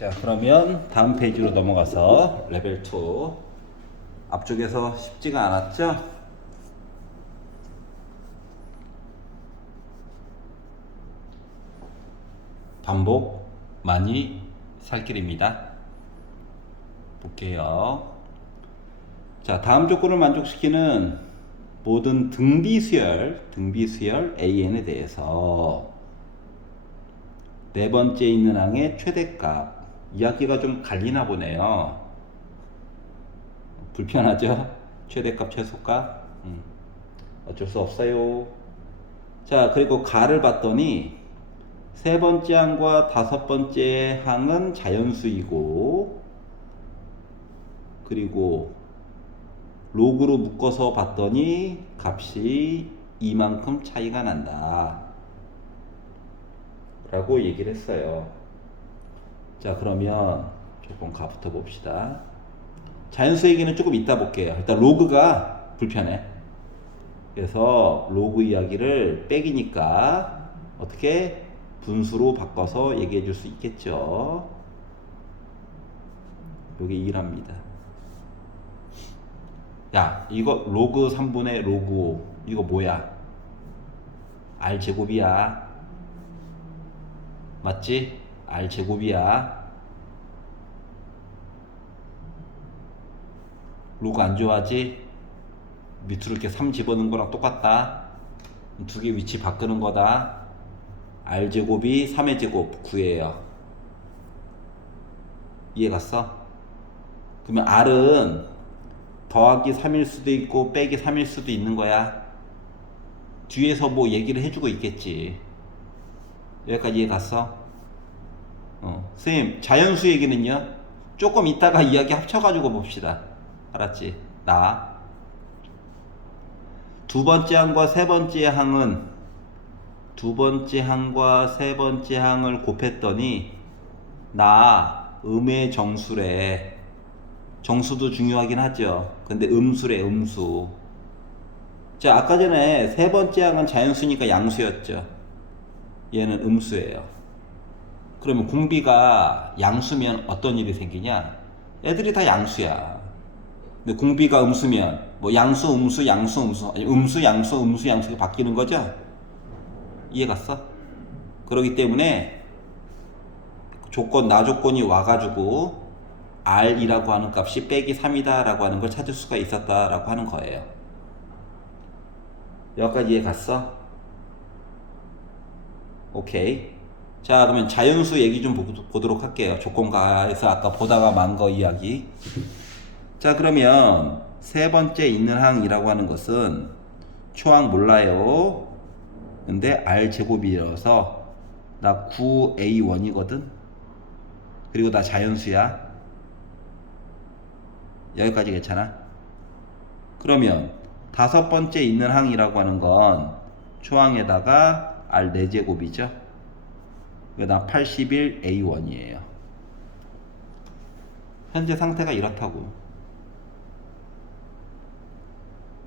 자, 그러면 다음 페이지로 넘어가서 레벨 2. 앞쪽에서 쉽지가 않았죠? 반복 많이 살길입니다. 볼게요. 자, 다음 조건을 만족시키는 모든 등비수열 AN에 대해서 네 번째 있는 항의 최대값. 이야기가 좀 갈리나 보네요. 불편하죠? 최대값, 최소값. 어쩔 수 없어요. 자, 그리고 가를 봤더니 세 번째 항과 다섯 번째 항은 자연수이고, 그리고 로그로 묶어서 봤더니 값이 이만큼 차이가 난다 라고 얘기를 했어요. 자, 그러면 조금 가부터 봅시다. 자연수 얘기는 조금 이따 볼게요. 일단 로그가 불편해. 그래서 로그 이야기를 백이니까 어떻게 분수로 바꿔서 얘기해 줄 수 있겠죠. 요게 2랍니다. 야, 이거 로그 3분의 로그 5 이거 뭐야? R 제곱이야. 맞지? R 제곱이야. 로그 안 좋아하지? 밑으로 이렇게 3 집어넣은 거랑 똑같다. 두 개 위치 바꾸는 거다. R 제곱이 3의 제곱 9예요. 이해 갔어? 그러면 R은 더하기 3일 수도 있고 빼기 3일 수도 있는 거야. 뒤에서 뭐 얘기를 해주고 있겠지. 여기까지 이해 갔어? 선생님, 자연수 얘기는요? 조금 이따가 이야기 합쳐가지고 봅시다. 알았지? 두 번째 항과 세 번째 항은 두 번째 항과 세 번째 항을 곱했더니 음의 정수래. 정수도 중요하긴 하죠. 근데 음수래, 음수. 자, 아까 전에 세 번째 항은 자연수니까 양수였죠. 얘는 음수예요. 그러면 공비가 양수면 어떤 일이 생기냐? 애들이 다 양수야. 근데 공비가 음수면 뭐 양수, 음수, 양수, 음수, 아니 음수, 양수, 음수, 양수가 바뀌는 거죠? 이해 갔어? 그렇기 때문에 나 조건이 와가지고 R이라고 하는 값이 빼기 3이다 라고 하는 걸 찾을 수가 있었다 라고 하는 거예요. 여기까지 이해 갔어? 오케이. 자, 그러면 자연수 얘기 좀 보도록 할게요. 조건가에서 아까 보다가 만 거 이야기. 자, 그러면 세 번째 있는 항이라고 하는 것은 초항 몰라요. 근데 R 제곱이어서 나 9A1이거든. 그리고 나 자연수야. 여기까지 괜찮아? 그러면 다섯 번째 있는 항이라고 하는 건 초항에다가 R 4제곱이죠. 나 81A1이에요. 현재 상태가 이렇다고.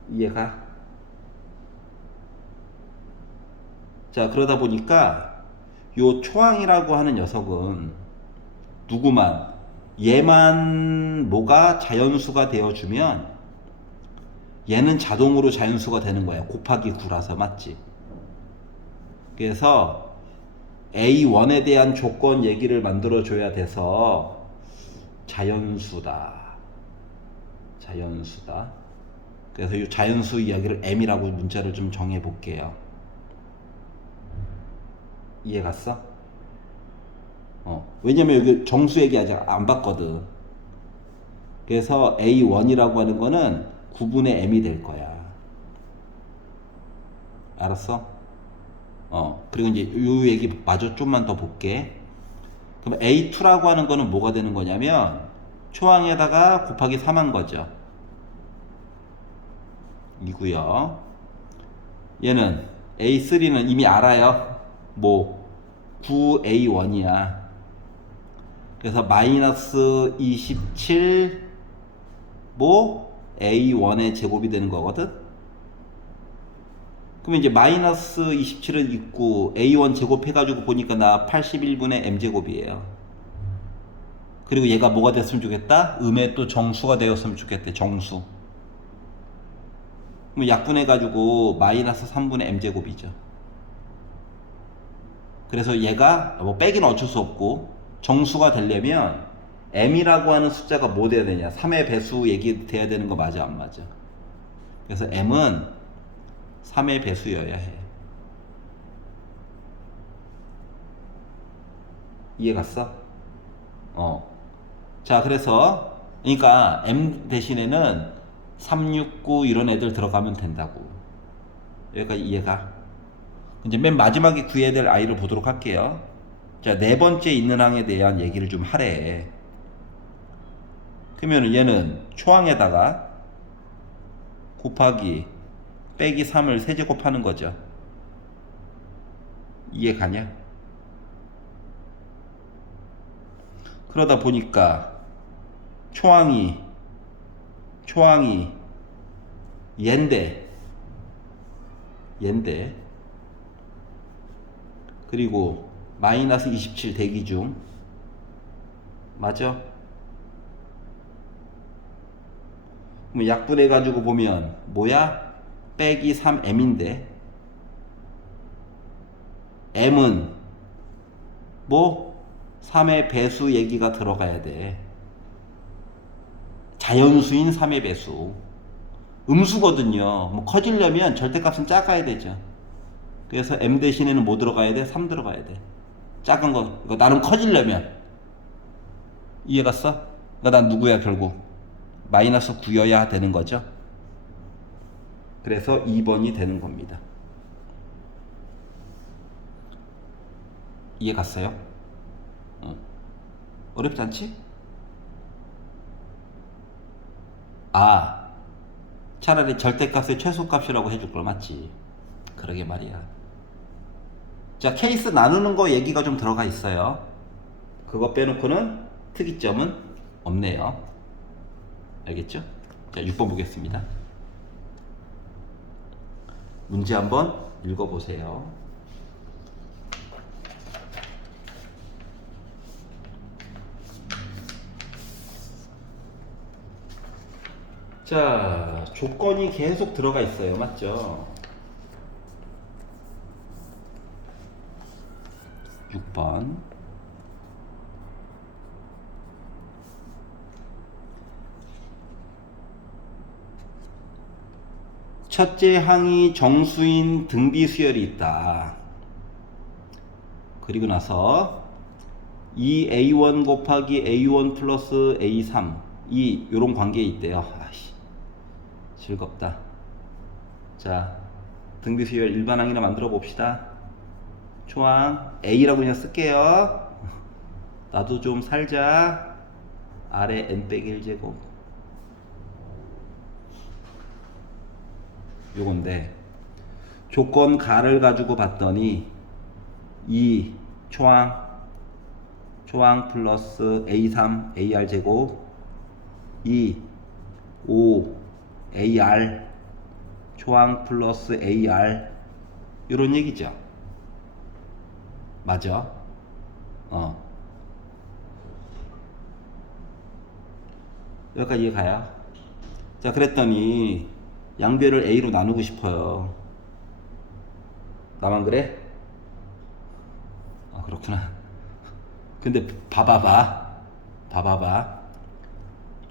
이해가? 자, 그러다 보니까 요 초항이라고 하는 녀석은 얘만 뭐가 자연수가 되어주면 얘는 자동으로 자연수가 되는 거야. 곱하기 9라서. 맞지? 그래서 A1에 대한 조건 얘기를 만들어 줘야 돼서 자연수다. 그래서 이 자연수 이야기를 M이라고 문자를 좀 정해 볼게요. 이해 갔어? 왜냐면 여기 정수 얘기 아직 안 봤거든. 그래서 A1이라고 하는 거는 9분의 M이 될 거야. 알았어? 그리고 이제 이 얘기 마저 좀만 더 볼게. 그럼 A2라고 하는 거는 뭐가 되는 거냐면 초항에다가 곱하기 3한 거죠. 이고요. 얘는 A3는 이미 알아요. 뭐 9A1이야. 그래서 마이너스 27 뭐 A1의 제곱이 되는 거거든. 그러면 이제 마이너스 27은 있고 A1 제곱 해가지고 보니까 나 81분의 M제곱이에요. 그리고 얘가 뭐가 됐으면 좋겠다? 음의 또 정수가 되었으면 좋겠대. 정수. 그럼 약분해가지고 마이너스 3분의 m제곱이죠. 그래서 얘가 뭐 빼기는 어쩔 수 없고 정수가 되려면 m이라고 하는 숫자가 뭐 돼야 되냐? 3의 배수 얘기 돼야 되는 거 맞아 안 맞아? 그래서 m은 3의 배수여야 해. 이해 갔어? 자, 그래서 그러니까 m 대신에는 369 이런 애들 들어가면 된다고. 여기까지 이해가? 이제 맨 마지막에 구해야 될 i를 보도록 할게요. 자, 네 번째 있는 항에 대한 얘기를 좀 하래. 그러면 얘는 초항에다가 곱하기 빼기 3을 세제곱하는 거죠. 이해 가냐? 그러다 보니까 초항이 얘인데 그리고 마이너스 27 대기 중 맞아? 그럼 약분해 가지고 보면 뭐야? 빼기 3m인데 m은 뭐 3의 배수 얘기가 들어가야 돼. 자연수인 3의 배수. 음수거든요. 뭐 커지려면 절대값은 작아야 되죠. 그래서 m 대신에는 뭐 들어가야 돼? 3 들어가야 돼. 작은 거. 이거 나름 커지려면. 이해 갔어? 그러니까 난 누구야 결국? 마이너스 9여야 되는 거죠. 그래서 2번이 되는 겁니다. 이해 갔어요? 어렵지 않지? 아, 차라리 절대값의 최소값이라고 해줄 걸 맞지. 그러게 말이야. 자, 케이스 나누는 거 얘기가 좀 들어가 있어요. 그거 빼놓고는 특이점은 없네요. 알겠죠? 자, 6번 보겠습니다. 문제 한번 읽어보세요. 자, 조건이 계속 들어가 있어요. 맞죠? 6번. 첫째 항이 정수인 등비 수열이 있다. 그리고 나서 2a1 곱하기 a1 플러스 a3 요런 관계에 있대요. 아이씨, 즐겁다. 자, 등비 수열 일반항이나 만들어 봅시다. 초항 a라고 그냥 쓸게요. 나도 좀 살자. 아래 n-1제곱 요건데 조건 가를 가지고 봤더니 이 초항 플러스 a3 ar 제곱 5 ar 초항 플러스 ar 요런 얘기죠. 맞아? 여기까지 이해가요? 자, 그랬더니 양변을 a로 나누고 싶어요. 나만 그래? 아, 그렇구나. 근데 봐봐봐.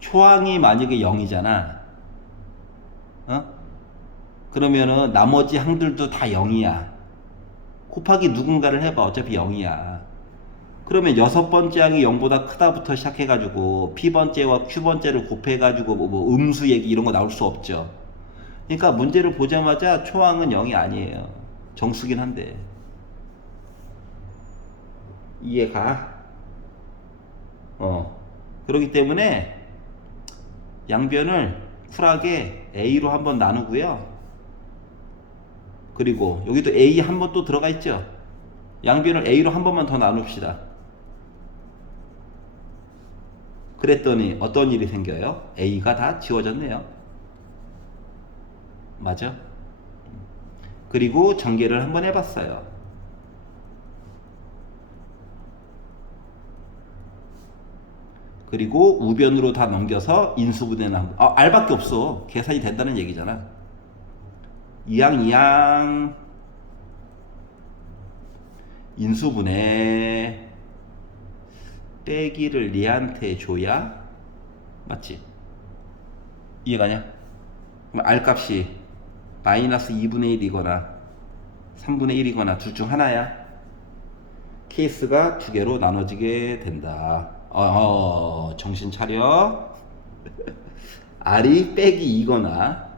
초항이 만약에 0이잖아. 그러면은 나머지 항들도 다 0이야. 곱하기 누군가를 해봐. 어차피 0이야. 그러면 여섯 번째 항이 0보다 크다부터 시작해가지고 P번째와 Q번째를 곱해가지고 뭐 음수 얘기 이런 거 나올 수 없죠. 그러니까 문제를 보자마자 초항은 0이 아니에요. 정수긴 한데. 이해가? 그렇기 때문에 양변을 쿨하게 A로 한번 나누고요. 그리고 여기도 A 한 번 또 들어가 있죠. 양변을 A로 한 번만 더 나눕시다. 그랬더니 어떤 일이 생겨요? A가 다 지워졌네요. 맞아? 그리고 전개를 한번 해봤어요. 그리고 우변으로 다 넘겨서 인수분해는 R밖에 없어. 계산이 된다는 얘기잖아. 이항 인수분해 빼기를 얘한테 줘야 맞지? 이해가냐? 그럼 R 값이 마이너스 2분의 1이거나 3분의 1이거나 둘 중 하나야. 케이스가 두 개로 나눠지게 된다. 정신 차려. R이 빼기 2거나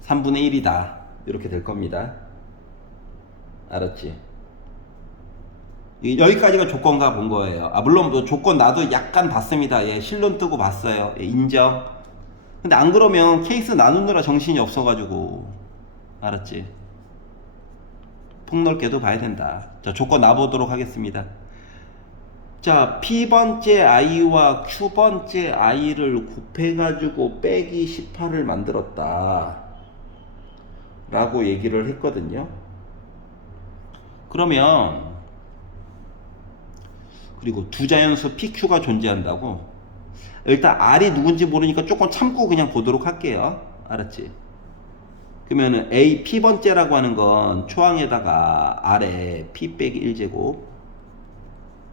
3분의 1이다. 이렇게 될 겁니다. 알았지? 여기까지가 조건과 본 거예요. 물론 뭐 조건 나도 약간 봤습니다. 예, 실론 뜨고 봤어요. 예, 인정. 근데 안 그러면 케이스 나누느라 정신이 없어가지고. 알았지? 폭넓게도 봐야 된다. 자, 조건 놔보도록 하겠습니다. 자, P번째 i와 Q번째 i를 곱해가지고 빼기 18을 만들었다. 라고 얘기를 했거든요. 그러면, 그리고 두 자연수 PQ가 존재한다고. 일단 R이 누군지 모르니까 조금 참고 그냥 보도록 할게요. 알았지? 그러면은 P번째라고 하는 건 초항에다가 R에 P 빼기 1제곱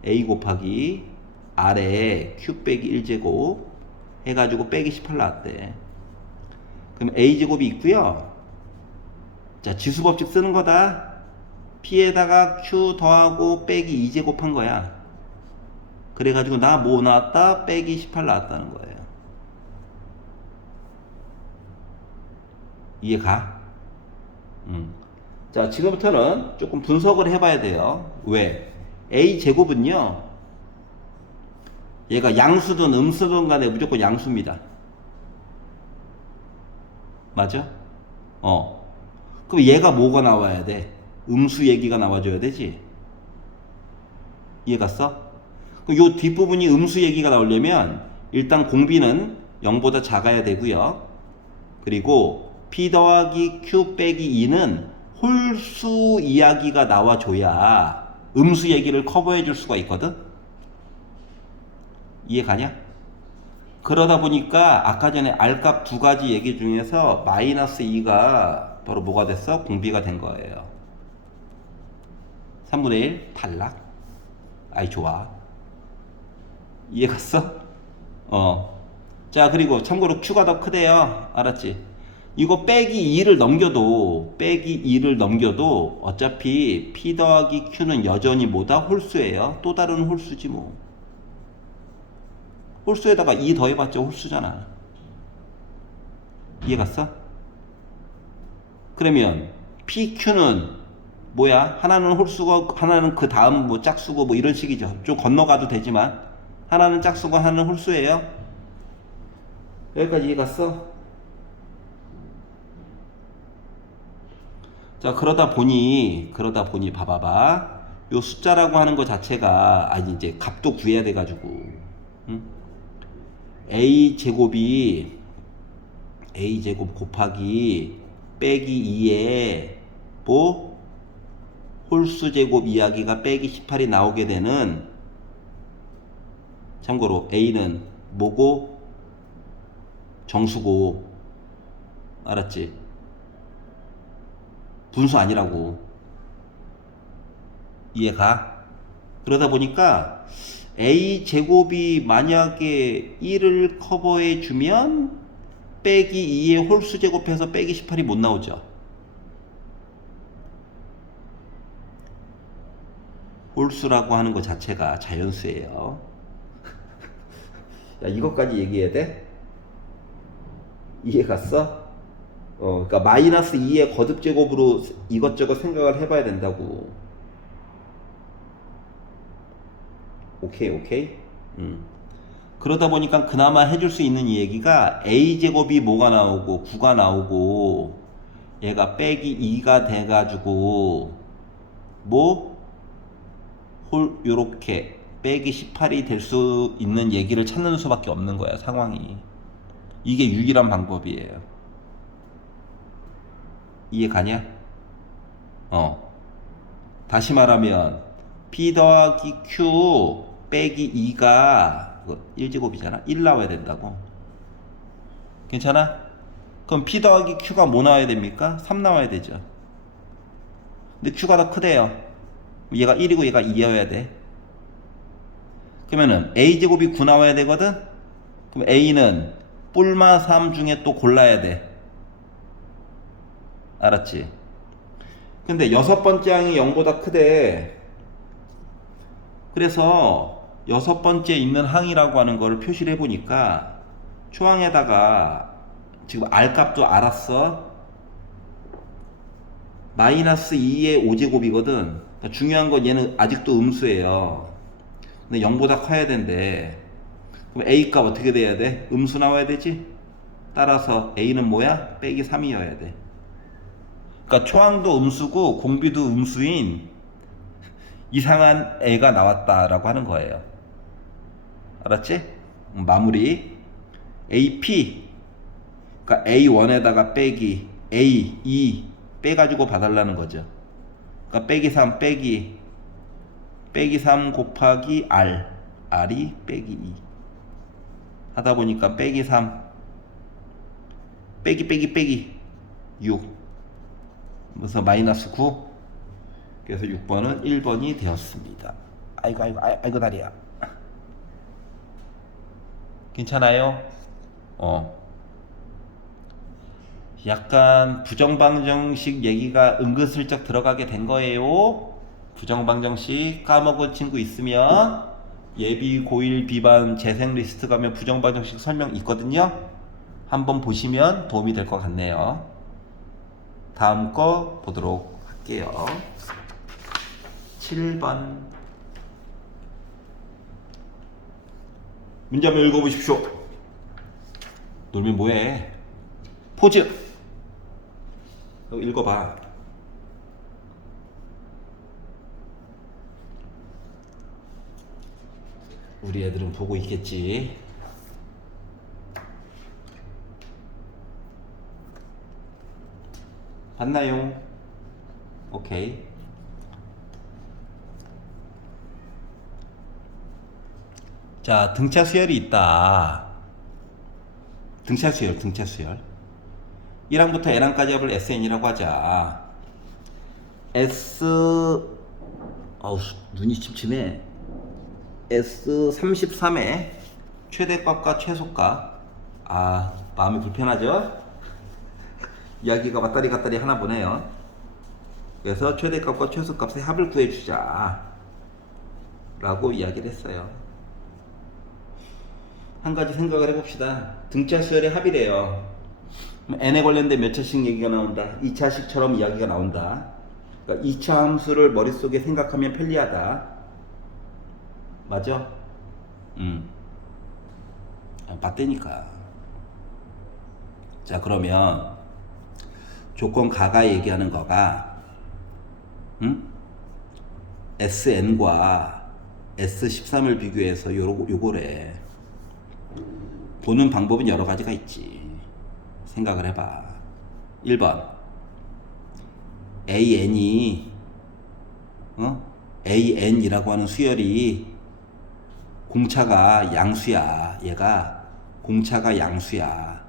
A 곱하기 R에 Q 빼기 1제곱 해가지고 빼기 18 나왔대. 그럼 A제곱이 있고요. 자, 지수법칙 쓰는 거다. P에다가 Q 더하고 빼기 2제곱 한 거야. 그래가지고 나 뭐 나왔다? 빼기 18 나왔다는 거예요. 이해가? 자, 지금부터는 조금 분석을 해봐야 돼요. 왜? A제곱은요, 얘가 양수든 음수든 간에 무조건 양수입니다. 맞아? 그럼 얘가 뭐가 나와야 돼? 음수 얘기가 나와줘야 되지? 이해 갔어? 그럼 요 뒷부분이 음수 얘기가 나오려면 일단 공비는 0보다 작아야 되고요. 그리고 P 더하기 Q 빼기 2는 홀수 이야기가 나와줘야 음수 얘기를 커버해 줄 수가 있거든? 이해 가냐? 그러다 보니까 아까 전에 R값 두 가지 얘기 중에서 마이너스 2가 바로 뭐가 됐어? 공비가 된 거예요. 3분의 1 탈락. 아이 좋아. 이해 갔어? 자, 그리고 참고로 Q가 더 크대요. 알았지? 이거 빼기 2를 넘겨도 어차피 P 더하기 Q는 여전히 뭐다? 홀수예요. 또 다른 홀수지 뭐. 홀수에다가 2 더해봤자 홀수잖아. 이해 갔어? 그러면 PQ는 뭐야? 하나는 홀수고 하나는 그 다음 뭐 짝수고 뭐 이런 식이죠. 좀 건너가도 되지만 하나는 짝수고 하나는 홀수예요. 여기까지 이해 갔어? 자, 그러다 보니 봐봐봐. 요 숫자라고 하는 것 자체가 이제 값도 구해야 돼 가지고 A 제곱 곱하기 빼기 2에 뭐 홀수 제곱 이야기가 빼기 18이 나오게 되는, 참고로 A는 뭐고 정수고, 알았지? 분수 아니라고. 이해가? 그러다 보니까 A 제곱이 만약에 1을 커버해 주면 빼기 2의 홀수 제곱해서 빼기 18이 못 나오죠. 홀수라고 하는 것 자체가 자연수예요. 야, 이것까지 얘기해야 돼? 이해 갔어? 그러니까 마이너스 2의 거듭 제곱으로 이것저것 생각을 해봐야 된다고. 오케이. 그러다 보니까 그나마 해줄 수 있는 이 얘기가 A제곱이 뭐가 나오고 9가 나오고 얘가 빼기 2가 돼가지고 뭐 요렇게 빼기 18이 될 수 있는 얘기를 찾는 수밖에 없는 거야, 상황이. 이게 유일한 방법이에요. 이해 가냐? 다시 말하면 p 더하기 q 빼기 2가 1제곱이잖아. 1 나와야 된다고. 괜찮아? 그럼 p 더하기 q가 뭐 나와야 됩니까? 3 나와야 되죠. 근데 q가 더 크대요. 얘가 1이고 얘가 2여야 돼. 그러면은 a제곱이 9 나와야 되거든? 그럼 a는 뿔마 3 중에 또 골라야 돼. 알았지? 근데 여섯 번째 항이 0보다 크대. 그래서 여섯 번째 있는 항이라고 하는 거를 표시를 해보니까 초항에다가 지금 R 값도 알았어. 마이너스 2의 5제곱이거든. 그러니까 중요한 건 얘는 아직도 음수예요. 근데 0보다 커야 된대. 그럼 A 값 어떻게 돼야 돼? 음수 나와야 되지? 따라서 A는 뭐야? 빼기 3이어야 돼. 그러니까 초항도 음수고 공비도 음수인 이상한 애가 나왔다라고 하는 거예요. 알았지? 마무리. AP 그러니까 A1에다가 빼기 A2 빼가지고 봐달라는 거죠. 그러니까 빼기 3 빼기 3 곱하기 R R이 빼기 2 하다 보니까 빼기 3 빼기 6 그래서 마이너스 9. 그래서 6번은 1번이 되었습니다. 아이고 다리야. 괜찮아요? 약간 부정방정식 얘기가 은근슬쩍 들어가게 된 거예요. 부정방정식 까먹은 친구 있으면 예비 고1 비반 재생 리스트 가면 부정방정식 설명 있거든요. 한번 보시면 도움이 될 것 같네요. 다음 거 보도록 할게요. 7번 문제 한번 읽어보십시오. 놀면 뭐해? 포즈. 읽어봐. 우리 애들은 보고 있겠지. 봤나요? 오케이. 자, 등차 수열이 있다. 등차 수열. 1항부터 n항까지 합을 SN이라고 하자. 눈이 침침해. S33의 최대값과 최소값. 마음이 불편하죠? 이야기가 왔다리 갔다리 하나 보네요. 그래서 최대값과 최소값의 합을 구해주자 라고 이야기를 했어요. 한 가지 생각을 해봅시다. 등차 수열의 합이래요. n에 관련된 몇 차씩 얘기가 나온다. 2차식처럼 이야기가 나온다. 그러니까 2차 함수를 머릿속에 생각하면 편리하다. 맞아? 맞다니까. 자, 그러면 조건 가가 얘기하는 거가 SN과 S13을 비교해서 요거래. 보는 방법은 여러 가지가 있지. 생각을 해봐. 1번 AN이라고 하는 수열이 공차가 양수야. 얘가 공차가 양수야.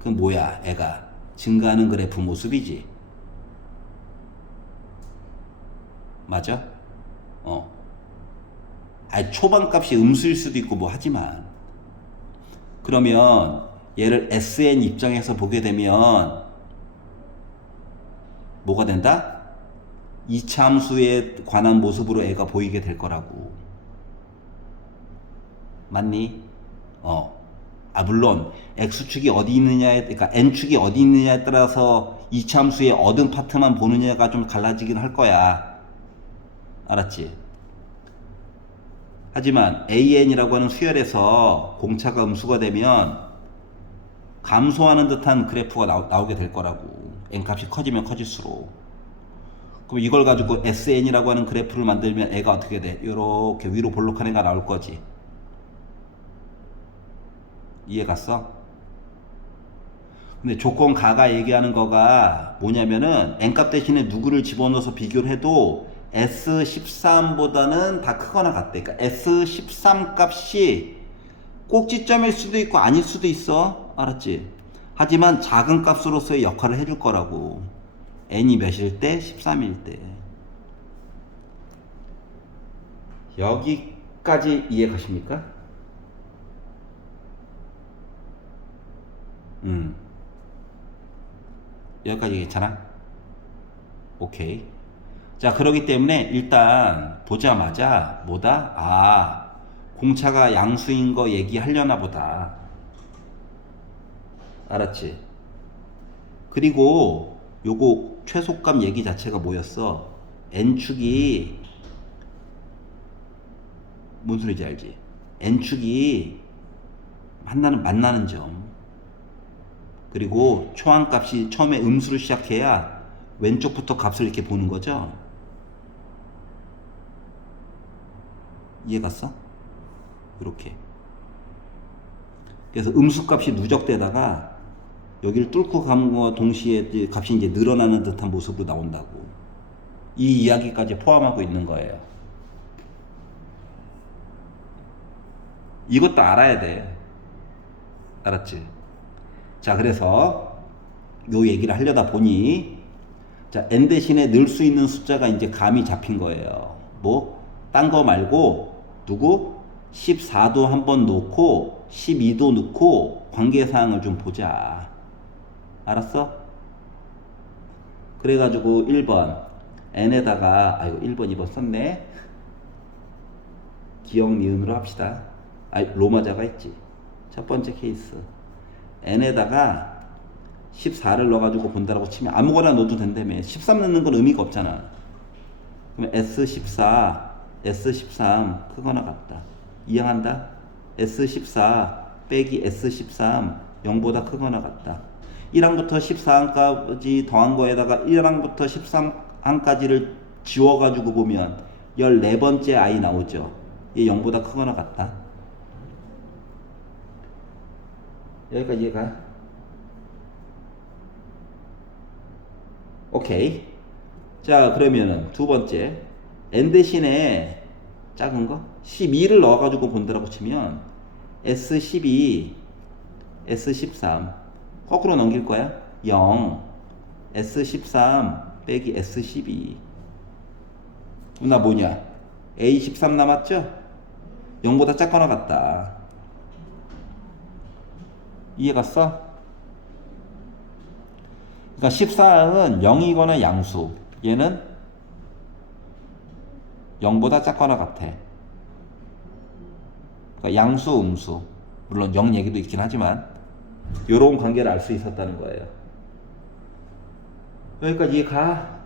그럼 뭐야? 애가 증가하는 그래프 모습이지. 맞아? 초반값이 음수일 수도 있고 뭐 하지만, 그러면 얘를 SN 입장에서 보게 되면 뭐가 된다? 2차 함수에 관한 모습으로 애가 보이게 될 거라고. 맞니? 물론 X축이 어디 있느냐에, 그러니까 N축이 어디 있느냐에 따라서 2차 함수의 얻은 파트만 보느냐가 좀 갈라지긴 할 거야. 알았지? 하지만 AN이라고 하는 수열에서 공차가 음수가 되면 감소하는 듯한 그래프가 나오게 될 거라고. N값이 커지면 커질수록. 그럼 이걸 가지고 SN이라고 하는 그래프를 만들면 애가 어떻게 돼? 이렇게 위로 볼록한 애가 나올 거지. 이해 갔어? 근데 조건 가가 얘기하는 거가 뭐냐면은 N값 대신에 누구를 집어넣어서 비교를 해도 S13보다는 다 크거나 같대. 그러니까 S13 값이 꼭지점일 수도 있고 아닐 수도 있어. 알았지? 하지만 작은 값으로서의 역할을 해줄 거라고. n이 몇일 때? 13일 때. 여기까지 이해 가십니까? 여기까지 괜찮아? 오케이. 자, 그러기 때문에 일단 보자마자 뭐다? 아, 공차가 양수인 거 얘기하려나 보다. 알았지? 그리고 요거 최소값 얘기 자체가 뭐였어? n축이 뭔 소리인지 알지? n축이 만나는 점. 그리고 초항값이 처음에 음수로 시작해야 왼쪽부터 값을 이렇게 보는 거죠. 이해 갔어? 이렇게. 그래서 음수값이 누적되다가 여기를 뚫고 가는 것과 동시에 값이 이제 늘어나는 듯한 모습으로 나온다고. 이 이야기까지 포함하고 있는 거예요. 이것도 알아야 돼. 알았지? 자, 그래서 요 얘기를 하려다 보니, 자, n 대신에 넣을 수 있는 숫자가 이제 감이 잡힌 거예요. 뭐, 딴 거 말고, 누구? 14도 한번 놓고, 12도 넣고, 관계사항을 좀 보자. 알았어? 그래가지고 1번, n에다가, 아이고, 1번, 2번 썼네. 기억 니은으로 합시다. 로마자가 있지. 첫 번째 케이스. n에다가 14를 넣어가지고 본다라고 치면 아무거나 넣어도 된다며. 13 넣는 건 의미가 없잖아. 그러면 S14, S13 크거나 같다. 이해한다? S14 빼기 S13 0보다 크거나 같다. 1항부터 14항까지 더한 거에다가 1항부터 13항까지를 지워가지고 보면 14번째 i 나오죠. 얘 0보다 크거나 같다. 여기까지 이해가? 오케이. 자, 그러면은 두 번째 n 대신에 작은 거 12를 넣어가지고 본다라고 치면 S12, S13 거꾸로 넘길 거야. 0, S13 빼기 S12. 나 뭐냐? A13 남았죠? 0보다 작거나 같다. 이해 갔어? 그러니까 14은 0이거나 양수. 얘는 0보다 작거나 같아. 그러니까 양수, 음수. 물론 0 얘기도 있긴 하지만 요런 관계를 알 수 있었다는 거예요. 여기까지 이해 가?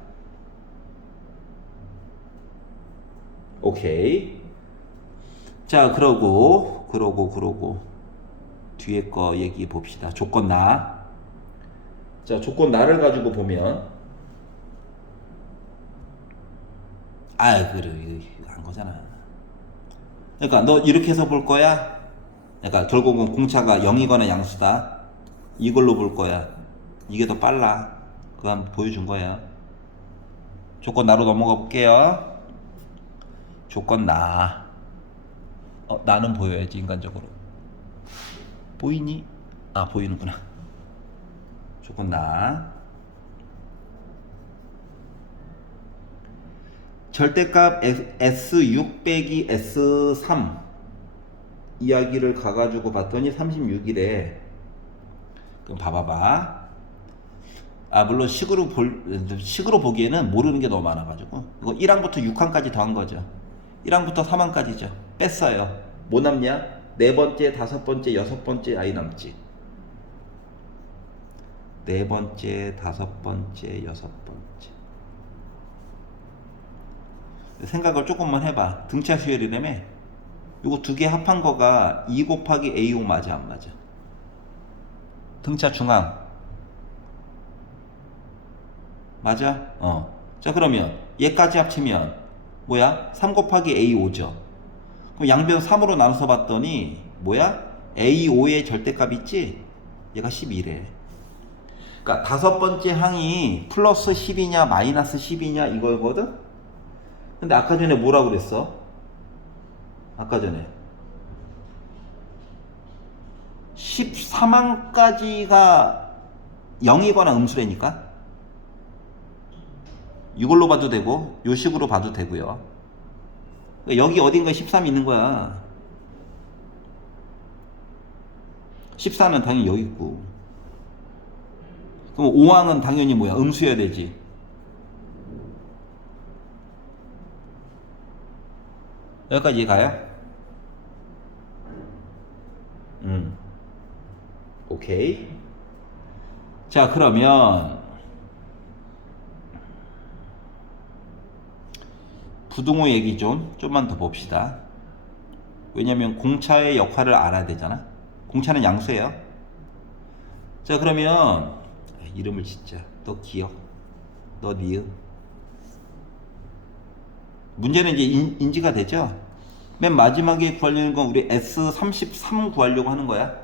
오케이. 자, 그러고 뒤에 거 얘기해 봅시다. 조건 나. 자, 조건 나를 가지고 보면, 그래, 이거 한 거잖아. 그러니까 너 이렇게 해서 볼 거야. 그러니까 결국은 공차가 0이거나 양수다. 이걸로 볼 거야. 이게 더 빨라. 그거 한번 보여준 거야. 조건 나로 넘어가 볼게요. 조건 나. 나는 보여야지, 인간적으로. 보이니? 보이는구나. 조건 나. 절대값 S6 빼기 S3 이야기를 가가지고 봤더니 36이래. 그럼 봐봐봐. 물론 식으로 보기에는 모르는 게 너무 많아가지고 이거 1항부터 6항까지 더한 거죠. 1항부터 3항까지죠. 뺐어요. 뭐 남냐? 네 번째, 다섯 번째, 여섯 번째 아이 남지. 네 번째, 다섯 번째, 여섯 번째. 생각을 조금만 해봐. 등차 수열이라며. 이거 두 개 합한 거가 2 곱하기 A5 맞아, 안 맞아? 등차 중앙. 맞아? 자, 그러면 얘까지 합치면 뭐야? 3 곱하기 A5죠. 그럼 양변 3으로 나눠서 봤더니 뭐야? A5의 절대값 있지? 얘가 12래. 그러니까 다섯 번째 항이 플러스 10이냐 마이너스 10이냐 이거거든? 근데 아까 전에 뭐라고 그랬어? 아까 전에 13항까지가 0이거나 음수래니까 이걸로 봐도 되고 요 식으로 봐도 되고요. 그러니까 여기 어딘가에 13이 있는 거야. 14는 당연히 여기 있고. 그럼 5항은 당연히 뭐야? 음수여야 되지. 여기까지 가요? 오케이. 자, 그러면 부등호 얘기 좀만 더 봅시다. 왜냐면 공차의 역할을 알아야 되잖아. 공차는 양수예요. 자, 그러면 이름을 짓자. 너 기억, 너 니은. 문제는 이제 인지가 되죠. 맨 마지막에 구하려는 건 우리 S33 구하려고 하는 거야.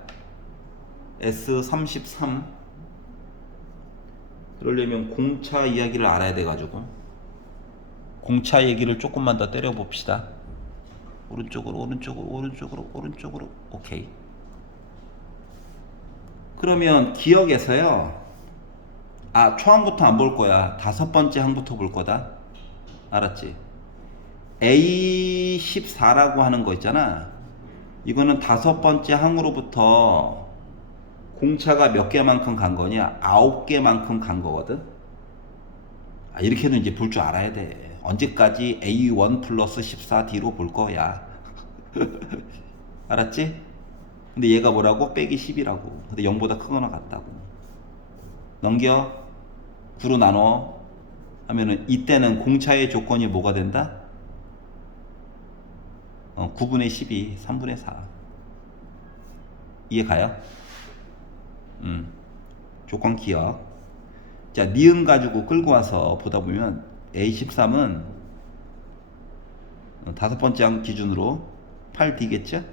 S33. 그러려면 공차 이야기를 알아야 돼가지고 공차 얘기를 조금만 더 때려 봅시다. 오른쪽으로 오른쪽으로 오른쪽으로 오른쪽으로. 오케이. 그러면 기억에서요, 초항부터 안 볼 거야. 5번째 항부터 볼 거다. 알았지? A14라고 하는 거 있잖아. 이거는 5번째 항으로부터 공차가 몇 개만큼 간 거냐? 9개만큼 간 거거든. 이렇게는 이제 볼 줄 알아야 돼. 언제까지 A1 플러스 14D로 볼 거야. 알았지? 근데 얘가 뭐라고? 빼기 10이라고. 근데 0보다 크거나 같다고. 넘겨. 9로 나눠. 하면은 이때는 공차의 조건이 뭐가 된다? 9분의 12, 3분의 4. 이해 가요? 조건 기억. 자, 니은 가지고 끌고 와서 보다 보면 A13은 5번째 항 기준으로 8D겠죠?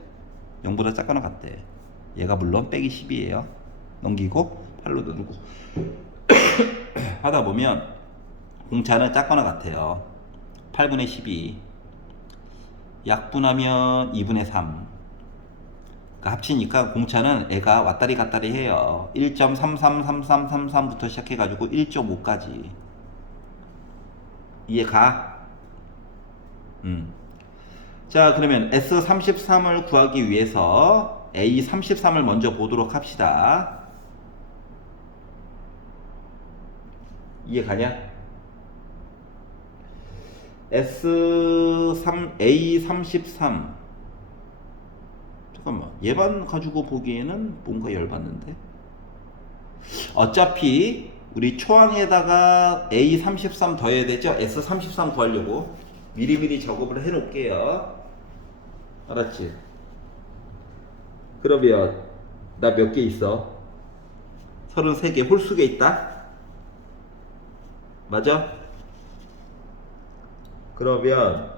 0보다 작거나 같대. 얘가 물론 빼기 10이에요. 넘기고 8로 누르고 하다 보면 공차는 작거나 같아요. 8분의 12 약분하면 2분의 3. 그러니까 합치니까 공차는 애가 왔다리 갔다리 해요. 1.333333부터 시작해가지고 1.5까지. 이해가? 자, 그러면 S33을 구하기 위해서 A33을 먼저 보도록 합시다. 이해가냐? A33 잠깐만, 얘만 가지고 보기에는 뭔가 열받는데. 어차피 우리 초항에다가 A33 더해야 되죠. S33 구하려고 미리미리 작업을 해 놓을게요. 알았지? 그러면 나 몇 개 있어? 33개 홀수개 있다? 맞아? 그러면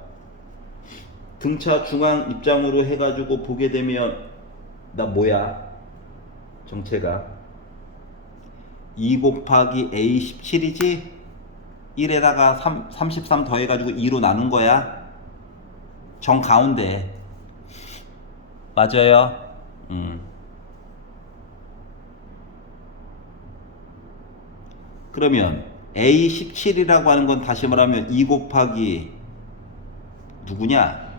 등차 중앙 입장으로 해가지고 보게 되면 나 뭐야? 정체가 2 곱하기 A17이지? 1에다가 33 더해가지고 2로 나눈 거야. 정 가운데. 맞아요? 그러면 A17이라고 하는 건 다시 말하면 2 곱하기 누구냐?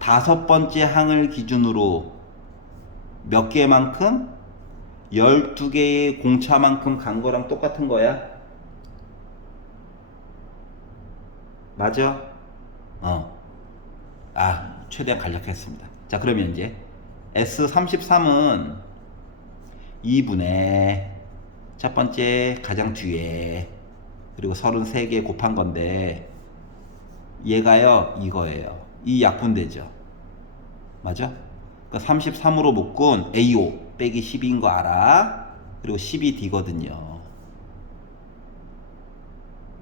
5번째 항을 기준으로 몇 개만큼? 12개의 공차만큼 간 거랑 똑같은 거야. 맞아? 최대한 간략했습니다. 자, 그러면 이제 S33은 2분의 첫 번째 가장 뒤에 그리고 33개 곱한 건데 얘가요 이거예요. 이 약분되죠. 맞아? 그러니까 33으로 묶은 A5 빼기 10인 거 알아? 그리고 10이 D거든요.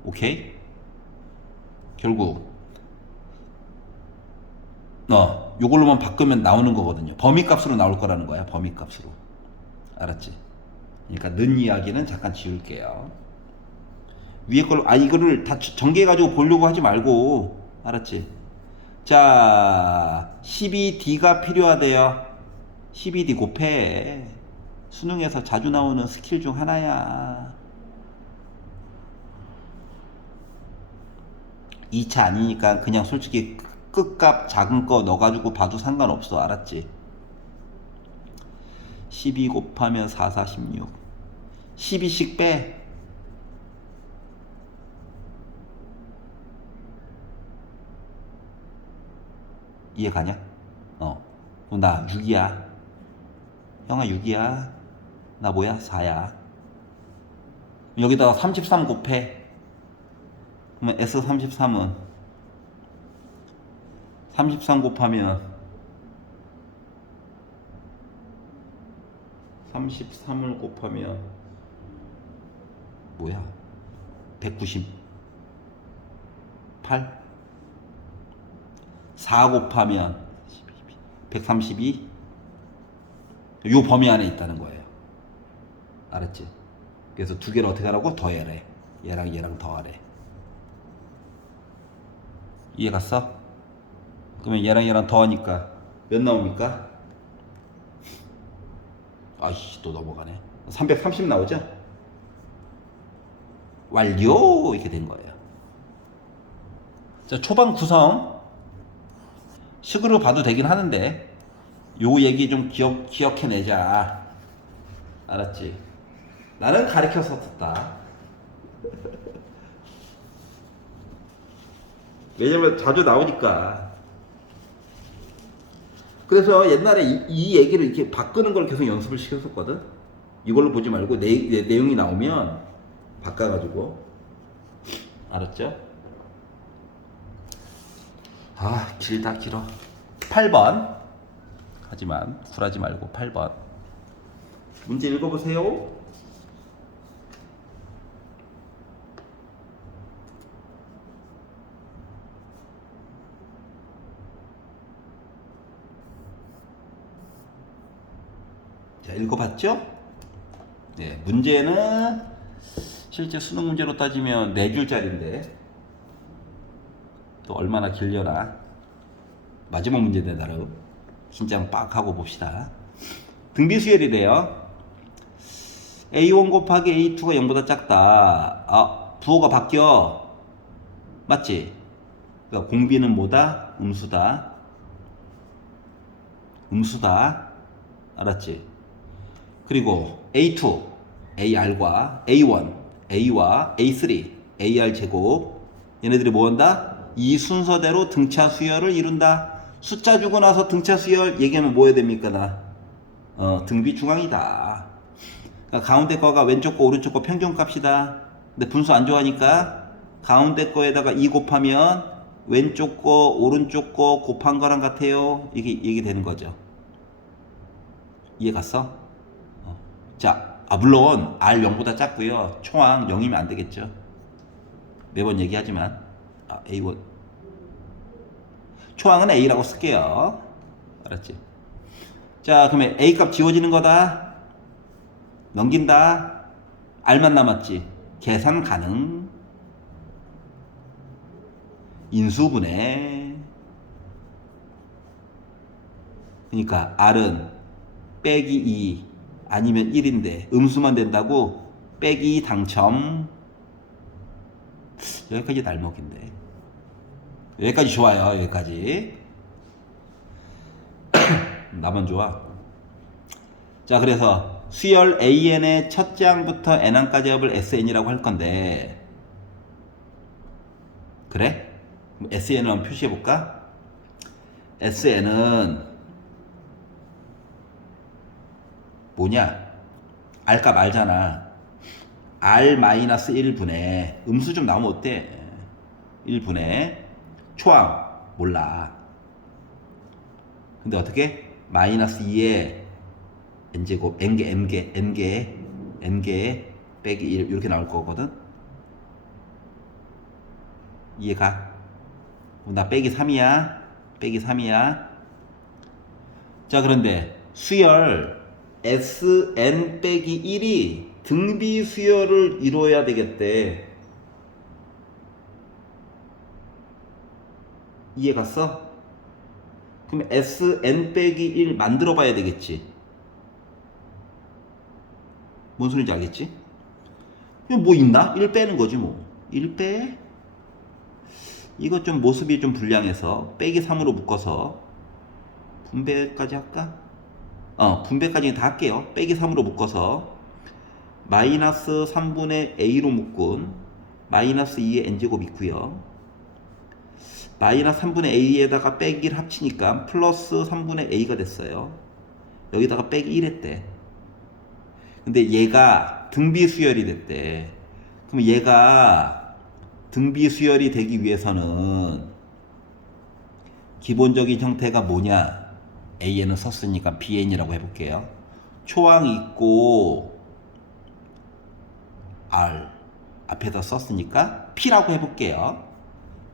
오케이? 결국 요걸로만 바꾸면 나오는 거거든요. 범위값으로 나올 거라는 거야. 범위값으로. 알았지? 그러니까 는 이야기는 잠깐 지울게요. 위에 걸, 이거를 다 전개해가지고 보려고 하지 말고, 알았지? 자, 12D가 필요하대요. 12D 곱해. 수능에서 자주 나오는 스킬 중 하나야. 2차 아니니까 그냥 솔직히 끝값 작은 거 넣어가지고 봐도 상관없어. 알았지? 12 곱하면 4, 4, 16. 12씩 빼. 이해 가냐? 나 6이야. 형아 6이야. 나 뭐야? 4야. 여기다가 33 곱해. 그러면 S33은 33 곱하면 33을 곱하면 뭐야? 198? 4 곱하면 132? 요 범위 안에 있다는 거예요. 알았지? 그래서 두 개를 어떻게 하라고? 더해래. 얘랑 얘랑 더하래. 이해 갔어? 그러면 얘랑 얘랑 더하니까 몇 나옵니까? 아이씨, 또 넘어가네. 330 나오죠? 완료! 이렇게 된 거예요. 자, 초반 구성 식으로 봐도 되긴 하는데 요 얘기 좀 기억해내자. 알았지? 나는 가르쳐서 듣다. 왜냐면 자주 나오니까. 그래서 옛날에 이 얘기를 이렇게 바꾸는 걸 계속 연습을 시켰었거든. 이걸로 보지 말고 내용이 나오면 바꿔가지고. 알았죠? 길다 길어. 8번. 하지만 굴하지 말고 8번. 문제 읽어보세요. 자, 읽어봤죠? 네, 문제는 실제 수능 문제로 따지면 4줄짜리인데 또 얼마나 길려나. 마지막 문제인데 나름 긴장 빡 하고 봅시다. 등비수열이래요. A1 곱하기 A2가 0보다 작다. 부호가 바뀌어. 맞지? 그러니까 공비는 뭐다? 음수다. 음수다. 알았지? 그리고 A2, AR과 A1, A와 A3, AR 제곱. 얘네들이 뭐 한다? 이 순서대로 등차 수열을 이룬다. 숫자 주고 나서 등차 수열 얘기하면 뭐 해야 됩니까? 등비 중앙이다. 그러니까 가운데 거가 왼쪽 거 오른쪽 거 평균값이다. 근데 분수 안 좋아하니까 가운데 거에다가 2 곱하면 왼쪽 거 오른쪽 거 곱한 거랑 같아요. 이게 얘기되는 거죠. 이해 갔어? 자, 물론 R 0보다 작고요. 초항 0이면 안 되겠죠. 매번 얘기하지만 A1 초항은 A라고 쓸게요. 알았지? 자, 그러면 A 값 지워지는 거다. 넘긴다. R만 남았지. 계산 가능. 인수분해. 그러니까 R은 빼기 2 아니면 1인데 음수만 된다고 빼기 당첨. 여기까지 날먹인데. 여기까지 좋아요. 여기까지. 나만 좋아. 자, 그래서 수열 AN의 첫째 항부터 N항까지 합을 SN이라고 할 건데, 그래? SN을 한번 표시해볼까? SN은 뭐냐? R값 알잖아. R-1분의 음수 좀 나오면 어때? 1분의 초항 몰라. 근데 어떻게? 마이너스 2에 n제곱 n개 빼기 1 이렇게 나올 거거든. 이해가? 나 빼기 3이야. 빼기 3이야. 자, 그런데 수열 Sn 빼기 1이 등비 수열을 이루어야 되겠대. 이해 갔어? 그럼 Sn 빼기 1 만들어 봐야 되겠지. 뭔 소리인지 알겠지? 이거 뭐 있나? 1 빼는 거지 뭐. 1 빼? 이거 좀 모습이 좀 불량해서 빼기 3으로 묶어서 분배까지 할까? 분배까지 다 할게요. 빼기 3으로 묶어서 마이너스 3분의 a로 묶은 마이너스 2의 n제곱 있고요. 마이너스 3분의 a에다가 빼기를 합치니까 플러스 3분의 a가 됐어요. 여기다가 빼기 1 했대. 근데 얘가 등비수열이 됐대. 그럼 얘가 등비수열이 되기 위해서는 기본적인 형태가 뭐냐? A에는 썼으니까 BN이라고 해볼게요. 초항이 있고 R 앞에다 썼으니까 P라고 해볼게요.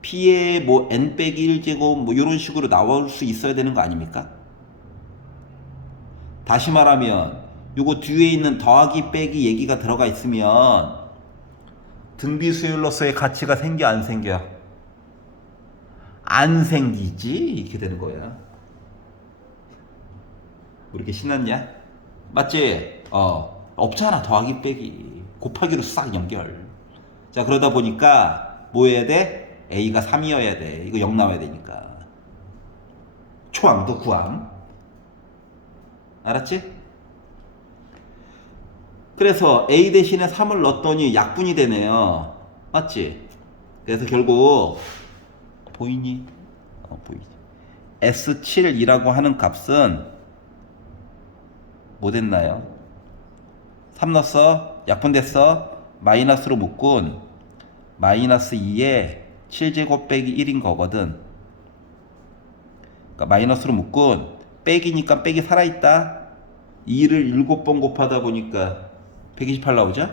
P에 뭐 N 빼기 1제곱 뭐 이런 식으로 나올 수 있어야 되는 거 아닙니까? 다시 말하면 요거 뒤에 있는 더하기 빼기 얘기가 들어가 있으면 등비수열로서의 가치가 생겨 안 생겨? 안 생기지? 이렇게 되는 거야. 왜 이렇게 신났냐? 맞지? 없잖아. 더하기 빼기 곱하기로 싹 연결. 자, 그러다 보니까 뭐 해야 돼? A가 3이어야 돼. 이거 0 나와야 되니까. 초항도 구항. 알았지? 그래서 A 대신에 3을 넣었더니 약분이 되네요. 맞지? 그래서 결국 보이니? 보이지. S7이라고 하는 값은 뭐 됐나요? 3 넣었어? 약분됐어? 마이너스로 묶은 마이너스 2에 7제곱 빼기 1인 거거든. 그러니까 마이너스로 묶은 빼기니까 빼기 살아있다. 2를 7번 곱하다 보니까 128 나오죠?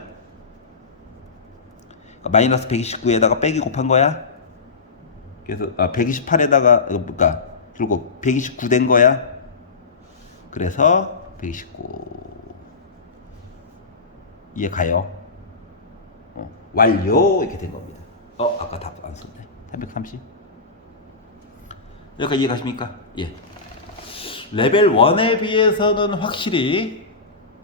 그러니까 마이너스 129에다가 빼기 곱한 거야. 그래서 128에다가 그러니까 결국 129 된 거야. 그래서 129 이해 가요? 완료 이렇게 된 겁니다. 아까 답 안 썼네. 330 여기까지 이해 가십니까? 예. 레벨 1에 비해서는 확실히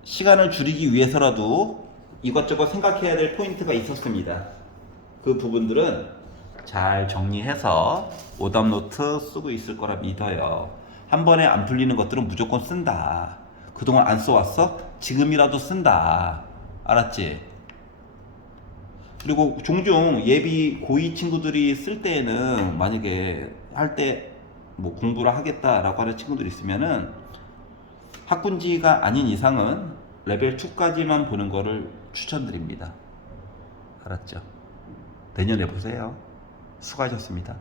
시간을 줄이기 위해서라도 이것저것 생각해야 될 포인트가 있었습니다. 그 부분들은 잘 정리해서 오답노트 쓰고 있을 거라 믿어요. 한 번에 안 풀리는 것들은 무조건 쓴다. 그동안 안 써왔어? 지금이라도 쓴다. 알았지? 그리고 종종 예비 고2 친구들이 쓸 때에는 만약에 할 때 뭐 공부를 하겠다라고 하는 친구들이 있으면은 학군지가 아닌 이상은 레벨 2까지만 보는 거를 추천드립니다. 알았죠? 내년에 보세요. 수고하셨습니다.